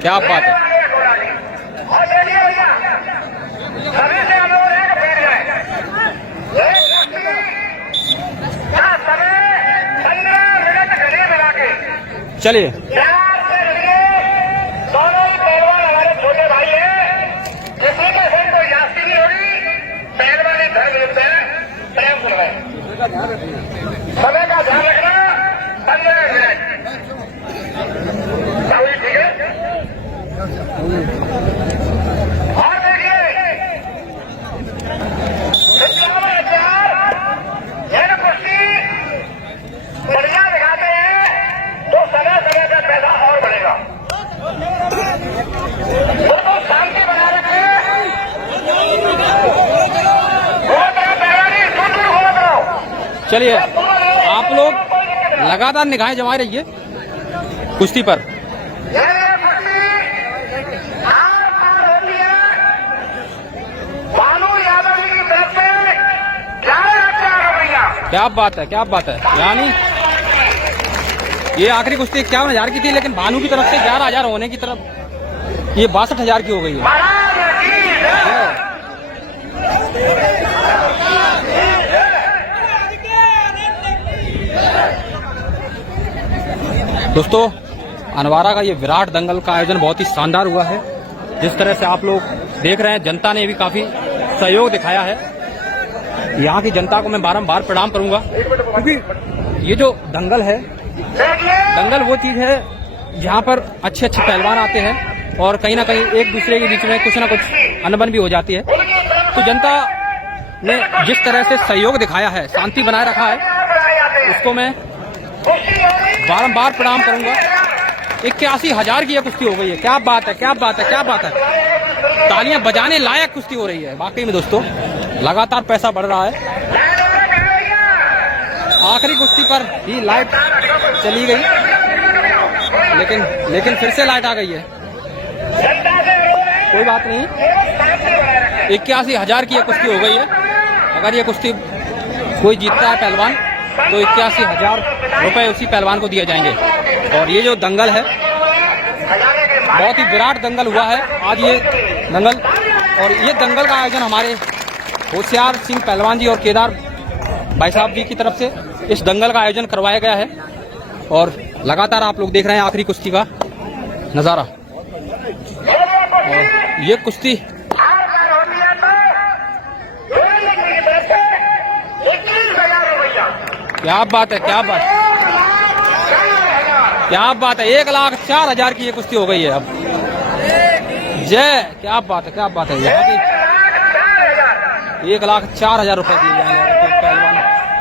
क्या बात है। चलिए दोनों ही पहलवान हमारे छोटे भाई हैं, किसी के से कोई जास्ती नहीं होगी। पहलवान एक घर मिलते हैं, प्रेम करवाए, समय का ध्यान रखना। 15 मिनट ठीक है। और देखिए कुश्ती बढ़िया दिखाते हैं तो समय समय का पैसा और बढ़ेगा। तो शांति बना रखे। चलिए आप लोग लगातार निगाहें जमाए रहिए कुश्ती पर। क्या बात है, क्या बात है। यानी ये आखिरी कुश्ती 51,000 की थी, लेकिन भानु की तरफ से 11,000 होने की तरफ ये 62,000 की हो गई है। दोस्तों अनवारा का ये विराट दंगल का आयोजन बहुत ही शानदार हुआ है। जिस तरह से आप लोग देख रहे हैं, जनता ने भी काफी सहयोग दिखाया है। यहाँ की जनता को मैं बारंबार प्रणाम करूंगा, क्योंकि ये जो दंगल है, दंगल वो चीज है जहाँ पर अच्छे अच्छे पहलवान आते हैं और कहीं ना कहीं एक दूसरे के बीच में कुछ ना कुछ अनबन भी हो जाती है। तो जनता ने जिस तरह से सहयोग दिखाया है, शांति बनाए रखा है, उसको मैं बारंबार प्रणाम करूंगा। 81,000 की यह कुश्ती हो गई है। क्या बात है, क्या बात है, क्या बात है। तालियां बजाने लायक कुश्ती हो रही है वाकई में दोस्तों। लगातार पैसा बढ़ रहा है। आखिरी कुश्ती पर ही लाइट चली गई, लेकिन फिर से लाइट आ गई है। कोई बात नहीं, 81,000 की यह कुश्ती हो गई है। अगर ये कुश्ती कोई जीतता है पहलवान, तो 81,000 रुपए उसी पहलवान को दिए जाएंगे। और ये जो दंगल है, बहुत ही विराट दंगल हुआ है आज ये दंगल। और ये दंगल का आयोजन हमारे होशियार सिंह पहलवान जी और केदार भाई साहब जी की तरफ से इस दंगल का आयोजन करवाया गया है। और लगातार आप लोग देख रहे हैं आखिरी कुश्ती का नजारा। और ये कुश्ती क्या बात है, क्या बात, क्या बात है। 1,04,000 की ये कुश्ती हो गई है अब। जय, क्या बात है, क्या बात है। यहाँ की 1,04,000 रुपए दिए जाएंगे तो पहलवान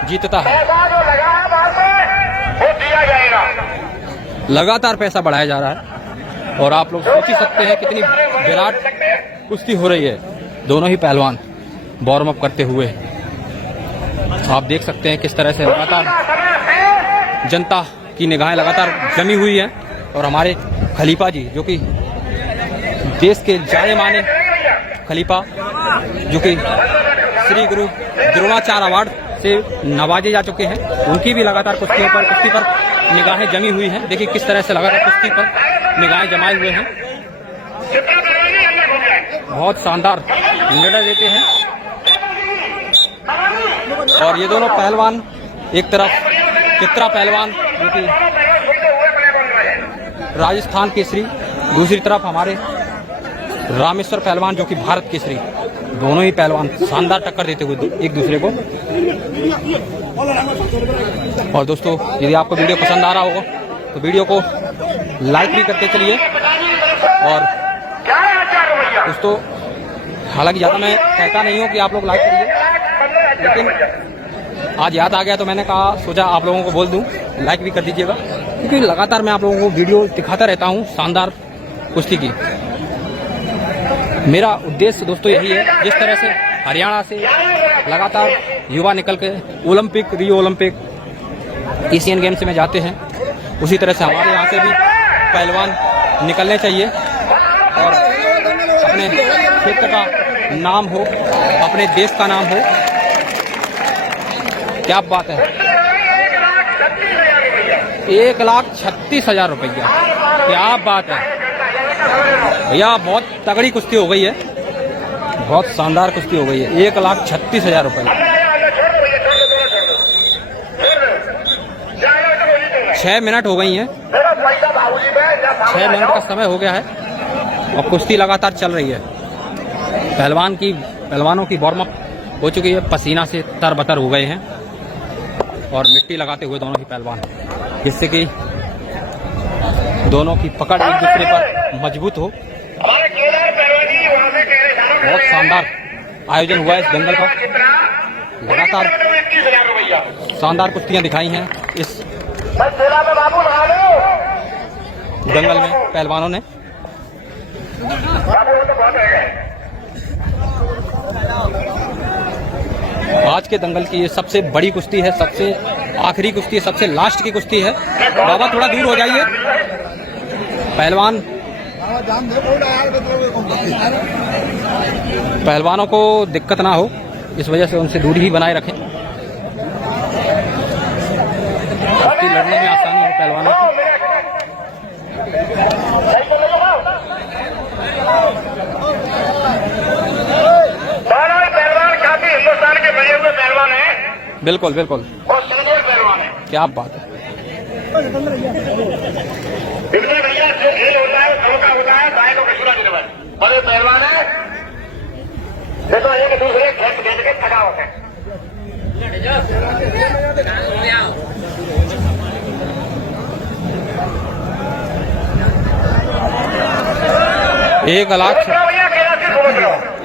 जीतता है। लगातार पैसा बढ़ाया जा रहा है और आप लोग सोच ही सकते हैं कितनी विराट कुश्ती हो रही है। दोनों ही पहलवान वार्म अप करते हुए आप देख सकते हैं किस तरह से लगातार जनता की निगाहें लगातार जमी हुई है। और हमारे खलीफा जी, जो कि देश के जाने माने खलीफा, जो कि श्री गुरु द्रोणाचार्य अवार्ड से नवाजे जा चुके हैं, उनकी भी लगातार कुश्ती पर निगाहें जमी हुई हैं। देखिए किस तरह से लगातार कुश्ती पर निगाहें जमाए हुए हैं। बहुत शानदार निर्णय लेते हैं। और ये दोनों पहलवान, एक तरफ चित्रा पहलवान जो कि राजस्थान केसरी, दूसरी तरफ हमारे रामेश्वर पहलवान जो कि भारत केसरी। दोनों ही पहलवान शानदार टक्कर देते हुए एक दूसरे को। और दोस्तों यदि आपको वीडियो पसंद आ रहा होगा तो वीडियो को लाइक भी करते चलिए। और दोस्तों हालांकि ज़्यादा मैं कहता नहीं हूँ कि आप लोग लाइक करिए, लेकिन आज याद आ गया तो मैंने कहा सोचा आप लोगों को बोल दूं, लाइक भी कर दीजिएगा, क्योंकि लगातार मैं आप लोगों को वीडियो दिखाता रहता हूं शानदार कुश्ती की। मेरा उद्देश्य दोस्तों यही है, जिस तरह से हरियाणा से लगातार युवा निकल के Olympic, Rio Olympic, Asian games में जाते हैं, उसी तरह से हमारे यहाँ से भी पहलवान निकलने चाहिए और अपने क्षेत्र का नाम हो, अपने देश का नाम हो। क्या बात है, 1,36,000 रुपया, क्या बात है भैया, बहुत तगड़ी कुश्ती हो गई है, बहुत शानदार कुश्ती हो गई है। 1,36,000 रुपये। 6 मिनट हो गई हैं, 6 मिनट का समय हो गया है और कुश्ती लगातार चल रही है। पहलवानों की वार्म अप हो चुकी है, पसीना से तरबतर हो गए हैं और मिट्टी लगाते हुए दोनों ही पहलवान, जिससे कि दोनों की पकड़ एक दूसरे पर मजबूत हो। बहुत शानदार आयोजन हुआ है इस दंगल का, लगातार शानदार कुश्तियां दिखाई हैं इस दंगल में पहलवानों ने। आज के दंगल की ये सबसे बड़ी कुश्ती है, सबसे आखिरी कुश्ती है, सबसे लास्ट की कुश्ती है। बाबा थोड़ा दूर हो जाइए, पहलवानों को दिक्कत ना हो, इस वजह से उनसे दूरी ही बनाए रखें। कुश्ती लड़ने में आसानी हो पहलवानों को। हिंदुस्तान के बड़े हुए पहलवान हैं, बिल्कुल बिल्कुल, और सीनियर पहलवान है। क्या बात है, इसमें भैया जो खेल होता है वो का होता है, गाय को कसूरा नहीं रहा। बड़े पहलवान है, देखो एक दूसरे खेत भेज के थका होते हैं।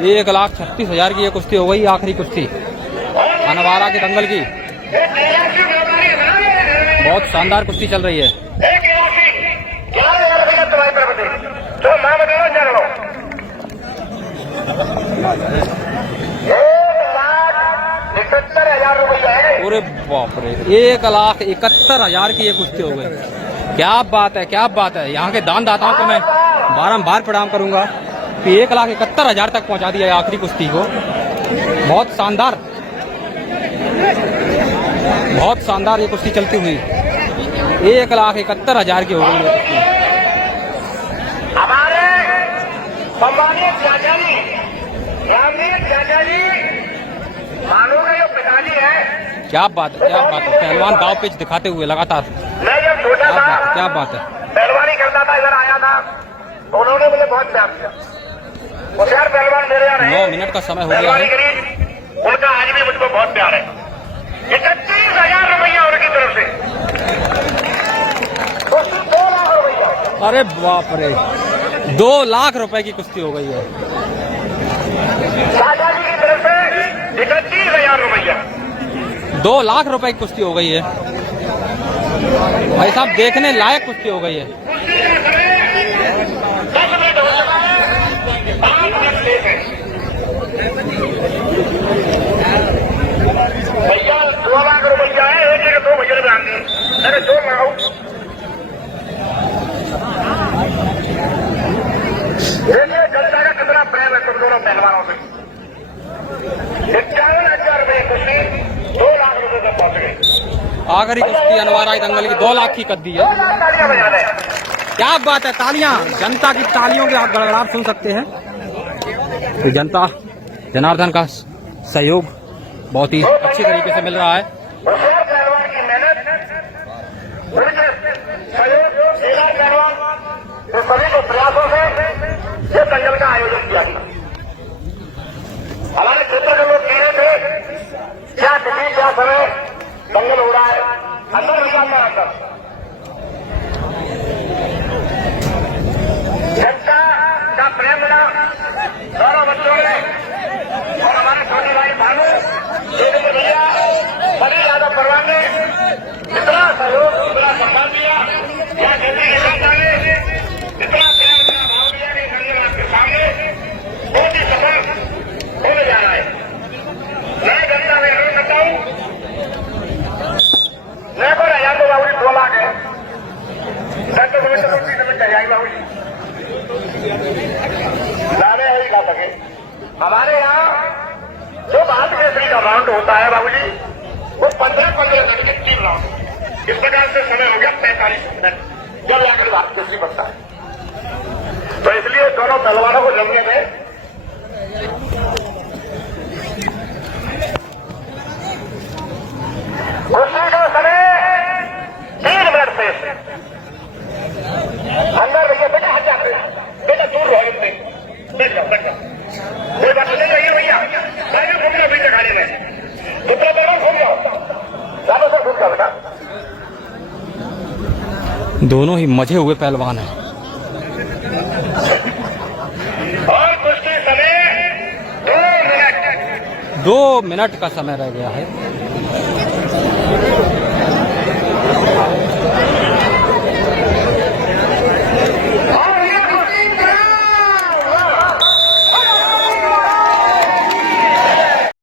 1,36,000 की ये कुश्ती हो गई, आखिरी कुश्ती अनवारा के दंगल की। बहुत शानदार कुश्ती चल रही है। अरे बाप रे, 1,71,000 की ये कुश्ती हो गई। क्या बात है, क्या बात है। यहाँ के दानदाताओं को मैं बारंबार प्रणाम करूंगा कि 1,71,000 तक पहुंचा दिया है आखिरी कुश्ती को। बहुत शानदार, बहुत शानदार ये कुश्ती चलती हुई 1,71,000 की हो गई है। हमारे सम्मानित चाचा जी, रामवीर चाचा जी, मानो का जो पिताजी है। क्या बात है, क्या बात है। पहलवान दाव पेच दिखाते हुए लगातार। मैं जब छोटा था, क्या बात है, पहलवानी करता था, इधर आया था, उन्होंने मुझे बहुत प्यार किया। होशियार पहलवान मेरे यहाँ रहे। 9 मिनट का समय हो गया है। उनका आज भी मुझको बहुत प्यार है। 31,000 रुपया उनकी तरफ से, 2 लाख रुपया। अरे बाप रे, 2 लाख रुपए की कुश्ती हो गई है। चाचा जी की तरफ से 31,000 रुपया, 2 लाख रुपए की कुश्ती हो गई है भाई साहब, देखने लायक कुश्ती हो गई है। भैया 2 लाख रुपया है, एक 2 भैया ने ध्यान दी, अरे 2 लगाऊ। देखिए जनता का कितना प्रेम है तुम दोनों पहलवानों से। 51,000 रुपये कुश्ती 2 लाख रुपये तक पहुंच गए। आखिरी कुश्ती अनवारा दंगल की 2 लाख की कर दी है। तालियां बजा दें। क्या बात है, तालियां, जनता की तालियों के आप गड़गड़ाहट सुन सकते हैं। तो जनता जनार्दन का सहयोग बहुत ही अच्छी तरीके से मिल रहा है। होशियार पहलवान की मेहनत, उनके सहयोग, सेना पहलवान के सभी के प्रयासों से ये दंगल का आयोजन किया गया। हमारे क्षेत्र के लोग कह रहे थे क्या तिथि क्या समय दंगल हो रहा है, अंदर निकालना अंदर। जनता का प्रेम मिला दोनों बच्चों ने और हमारे छोटी भाई भानु देवेंद्र भैया, बड़ी यादव परवान ने इतना सहयोग, इतना सम्मान दिया। क्या खेती की जनता ने इतना प्यार, इतना भाव दिया कि धन्यवाद के सामने बहुत ही सफल होने जा रहा है। मैं जनता में अनुरोध करता हूँ, मैं को हजार तो बाबू 2 लाख है, मैं तो भविष्य में जाएगी बाबू जी। लाने ही खा सके। हमारे यहाँ जो बात केसरी का राउंड होता है बाबूजी, वो 15-15 मिनट के 3 राउंड। इस प्रकार से समय हो गया 45 मिनट जब जाकर बात केसरी बनता है। तो इसलिए दोनों पहलवानों को जमने में कुर्सी का समय 3 मिनट से अंदर भैया बेटा हट जाते बेटा दूर रहो इनसे बैठ जाओ कोई बात नहीं रही भैया साइड में घूमना बीच खाने में दूसरा पैर घूम जाओ ज्यादा से घूम जाओ बेटा। दोनों ही मजे हुए पहलवान हैं। और कुश्ती समय 2 मिनट 2 मिनट का समय रह गया है।